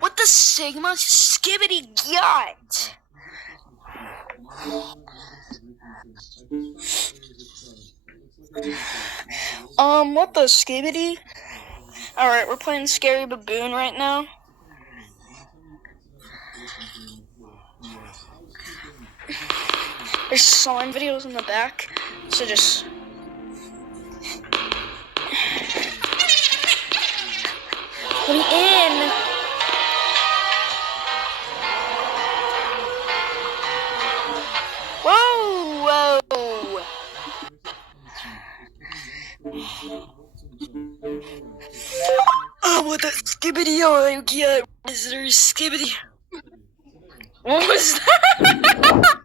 What the Sigma skibbity got? What the skibbity? Alright, we're playing Scary Baboon right now. There's slime videos in the back, so just... Let me in! Whoa! Whoa! Oh, what the skibbity oh yeah, is there skibbity? What was that?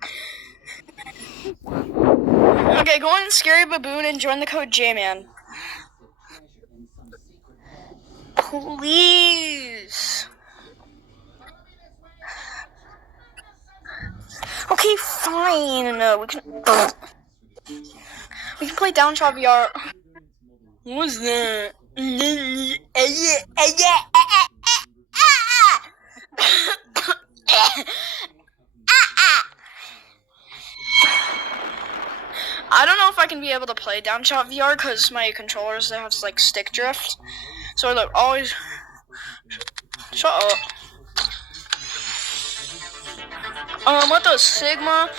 Okay, go on Scary Baboon and join the code J-Man. Please. Okay, fine. We can play Downshoy VR. What was that? I don't know if I can be able to play Downshoy VR because my controllers, they have like stick drift. So they're always... Shut up. What the Sigma?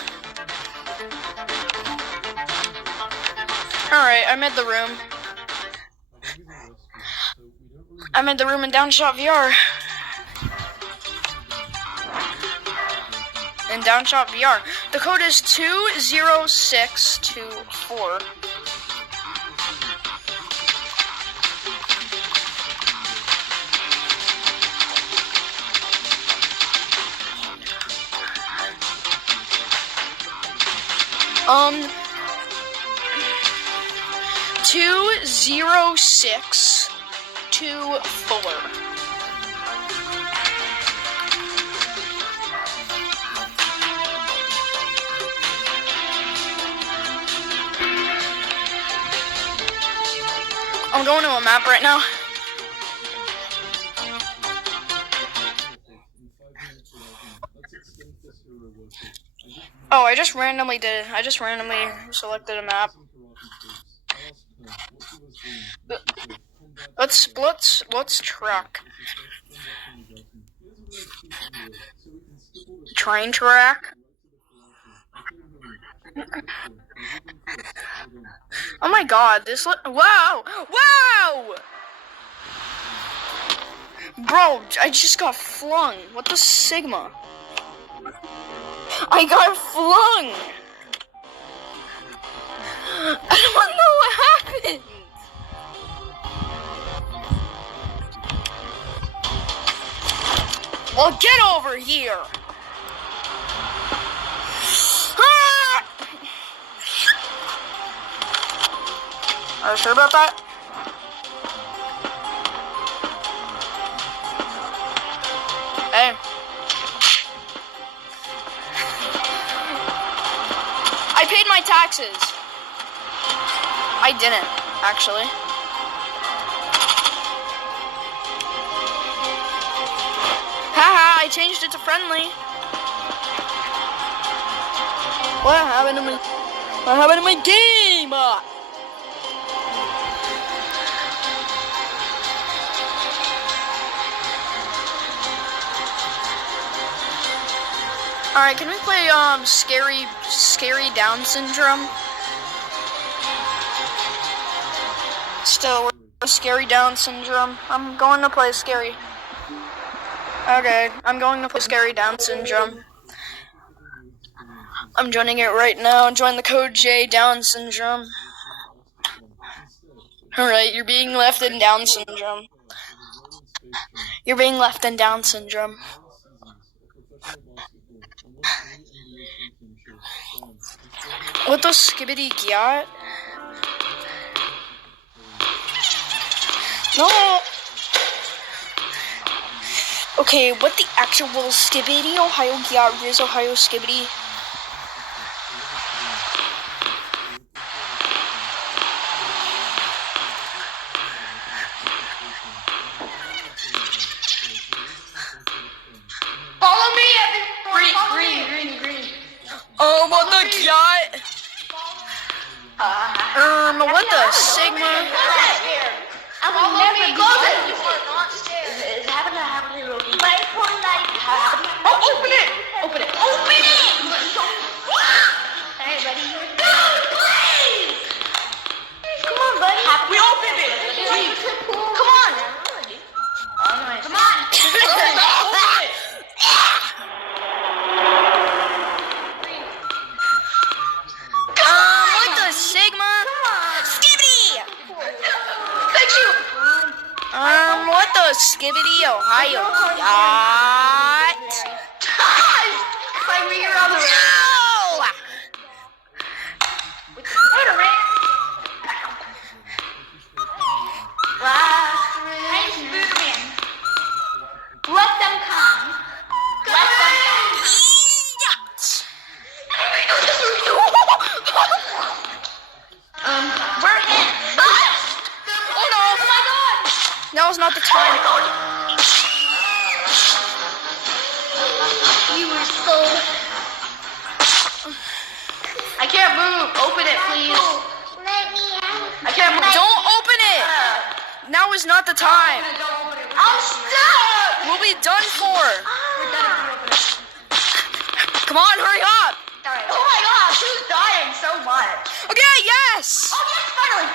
Alright, I'm in the room. I'm in the room in Downshoy VR. In Downshoy VR. The code is 20624. Um, 20624. I'm going to a map right now. Oh, I just randomly did it. I just randomly selected a map. Let's track. Train track. Oh my god, this wow! Wow! Bro, I just got flung. What the Sigma? I got flung! I don't know what happened! Well, get over here! Are you sure about that? Hey. I paid my taxes. I didn't, actually. Haha, I changed it to friendly. What happened to my game? Alright, can we play scary Down syndrome? Still, we're scary Down syndrome. I'm going to play scary. Okay, I'm going to play scary Down syndrome. I'm joining it right now. Join the code J Down syndrome. Alright, you're being left in Down syndrome. You're being left in Down syndrome. What the skibbity gyat? No! Okay, what the actual skibbity Ohio gyat is Ohio skibbity? What the Sigma? I will never be scared. You are not scared. It's happening to happen to me. Wait for life. Oh, open it! Open it! Open it! Hey, buddy. Please! Come on, buddy. We opened it! Come on! Come on! Open it! What the Sigma? Skibbity! Thank you! What the Skibbity, Ohio? Yacht? Like me, you're on the road. No! Wait a minute. Hey, Spider-Man. Let them come. Let them come. Yacht! We're in. Oh no! Oh my god! That was not the time. You were so... I can't move. Open it, please. Let me out. I can't move. Don't open it! Now is not the time. I'm stuck! We'll be done for. We're done if you open it. Come on, hurry up! Alright. Oh my gosh, who's dying so much? Okay, yes! Oh yes, finally!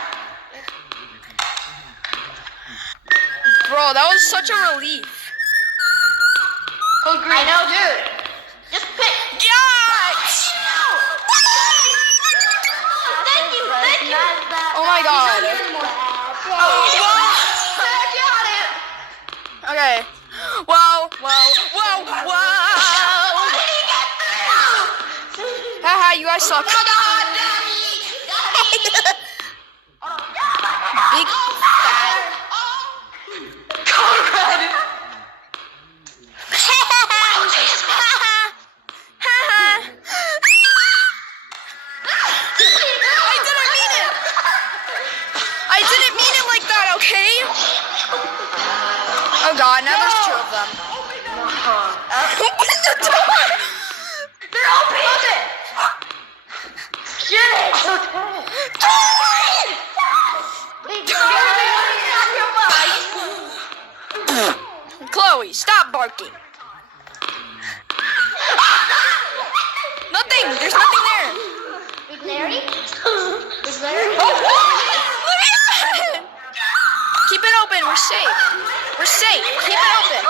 Bro, that was such a relief. Code green. I know, dude. Just pick. Yacht! Thank you, thank you. Oh my god. Okay. Whoa. Haha, you guys suck. Big fat. I didn't mean it like that, okay? Oh god, now there's two of them. Open the door! They're open! Get it! Chloe, stop barking. Nothing! There's nothing there! Is Larry? Is Larry? Look at that! Keep it open, we're safe. We're safe. Keep it open.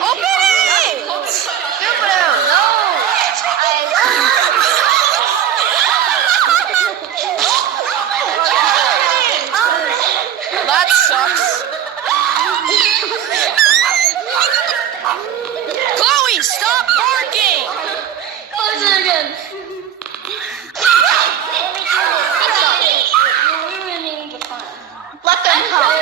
Open it! No! That sucks. Chloe, stop barking! Close it again. Let them come.